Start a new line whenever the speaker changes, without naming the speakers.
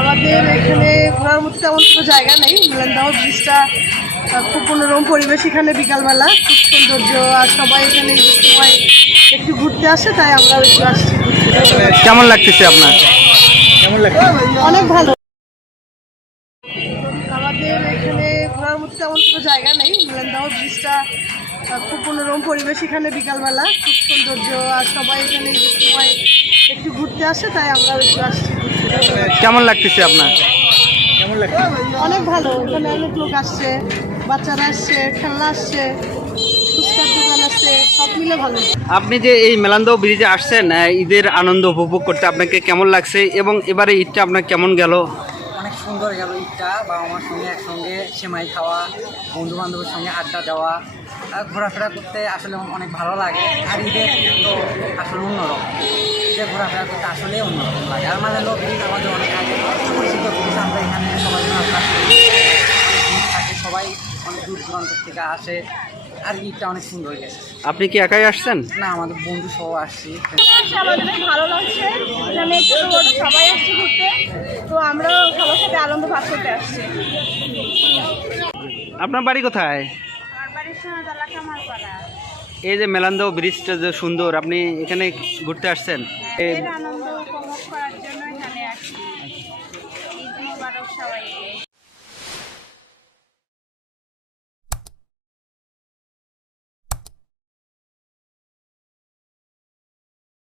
আমাদের এখানে ঘোরার মতো তেমন কোনো জায়গা নেই। মিলনদাহ ব্রিজটা খুব মনোরম পরিবেশ এখানে বিকালবেলা। খুব সৌন্দর্য আর সবাই এখানে সময় একটু ঘুরতে আসে তাই আমরা একটু আসছি
কেমন লাগতেছে আপনার? কেমন লাগছে?
অনেক ভালো। আমাদের এখানে ঘোরার মতো তেমন কোনো জায়গা নেই। মিলনদাহ ব্রিজটা খুব মনোরম পরিবেশ এখানে বিকালবেলা খুব সৌন্দর্য আর সবাই এখানে সময় একটু ঘুরতে আসে তাই আমরা একটু আসছি
কেমন লাগতেছে আপনার? কেমন লাগছে?
অনেক ভালো এখানে অনেক লোক আসছে বাচ্চারা আসছে খেলনা আসছে ফুচকার আসছে সব মিলে ভালো।
আপনি যে এই মেলান্দ ব্রিজে আসছেন ঈদের আনন্দ উপভোগ করতে আপনাকে কেমন লাগছে এবং এবারে ঈদটা আপনার কেমন গেল?
সুন্দর গেল ঈদটা, বাবা মার সঙ্গে একসঙ্গে সেমাই খাওয়া বন্ধু বান্ধবের সঙ্গে আড্ডা দেওয়া ঘোরাফেরা করতে আসলে অনেক ভালো লাগে। আর ঈদের তো আসলে অন্যরকম। ঈদে ঘোরাফেরা করতে আসলে অন্যরকম লাগে। আর মানে লোক ঈদ আমাদের অনেক আগে। দূর দূরান্ত থেকে আসে আর ঈদটা অনেক সুন্দর গেছে।
আপনি কি একাই আসছেন?
না আমাদের বন্ধু সহ আসছি।
আমাদের ভালো লাগছে সবাই আসছে ঘুরতে তো আমরাও সবার সাথে আনন্দ ভাগ করতে আসছি
আপনার বাড়ি কোথায়?
আমার আমার
এই যে মেলান্দ ব্রিজটা যে সুন্দর আপনি এখানে ঘুরতে আসছেন? এ-
আনন্দ উপভোগ করার জন্য এখানে আসছি। ঈদ মোবারক সবাইকে।